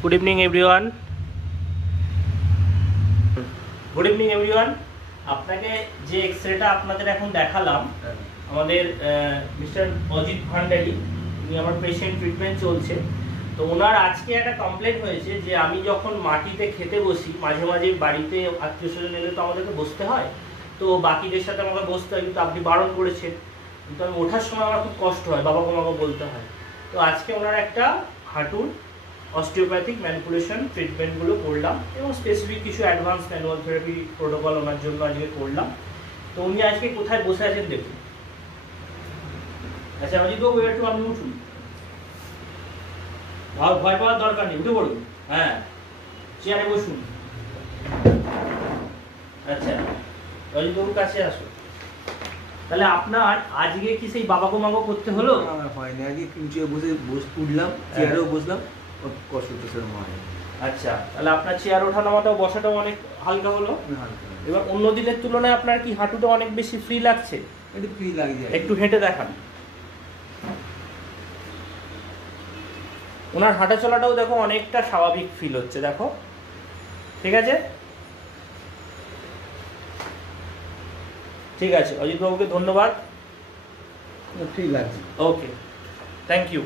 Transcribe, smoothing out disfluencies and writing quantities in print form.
Good evening everyone. Good evening everyone. আপনাকে যে এক্সরেটা আপনাদের এখন দেখালাম, আমাদের মিস্টার অজিত ভান্ডারী, উনি আমার পেশেন্ট, ট্রিটমেন্ট চলছে। তো ওনার আজকে একটা কমপ্লেন হয়েছে যে আমি যখন মাটিতে খেতে বসি, মাঝে মাঝে বাড়িতে আত্মীয় স্বজন এলে তো আমাদেরকে বসতে হয়, তো বাকিদের সাথে আমাকে বসতে হয়, কিন্তু আপনি বারণ করেছেন, কিন্তু আমি ওঠার সময় আমার খুব কষ্ট হয়, বাবা মাকে বলতে হয়। তো আজকে ওনার একটা হাঁটুর অস্টিওপ্যাথিক ম্যানিপুলেশন ট্রিটমেন্টগুলো করলাম এবং স্পেসিফিক কিছু অ্যাডভান্স ম্যানুয়াল থেরাপি প্রোটোকল ওনার জন্য আজকে করলাম। তো উনি আজকে কোথায় বসে আছেন দেখুন। আচ্ছা অজিতবাবু, একটু আপনি উঠুন, ভয় পাওয়ার দরকার নেই, উঠে পড়ুন। হ্যাঁ, চেয়ারে বসুন। আচ্ছা অজিতবাবুর কাছে আসুন। তাহলে আপনার আজকে কি সেই বাবা গো মাগো করতে হলো? হয়নি, আগে নিচে বসে উঠলাম, চেয়ারেও বসলাম, কষ্ট তো সেরকম হয়। আচ্ছা, তাহলে আপনার চেয়ার ওঠা নামাটাও বসাটাও অনেক হালকা হলো। এবার অন্য দিনের তুলনায় আপনার কি হাঁটুটা অনেক বেশি ফ্রি লাগছে? একটু ফ্রি লাগছে। একটু হেঁটে দেখান। ওনার হাঁটা চলাটাও দেখো অনেকটা স্বাভাবিক ফিল হচ্ছে, দেখো। ঠিক আছে, ঠিক আছে, অজিতবাবুকে ধন্যবাদ। ঠিক আছে, ওকে, থ্যাংক ইউ।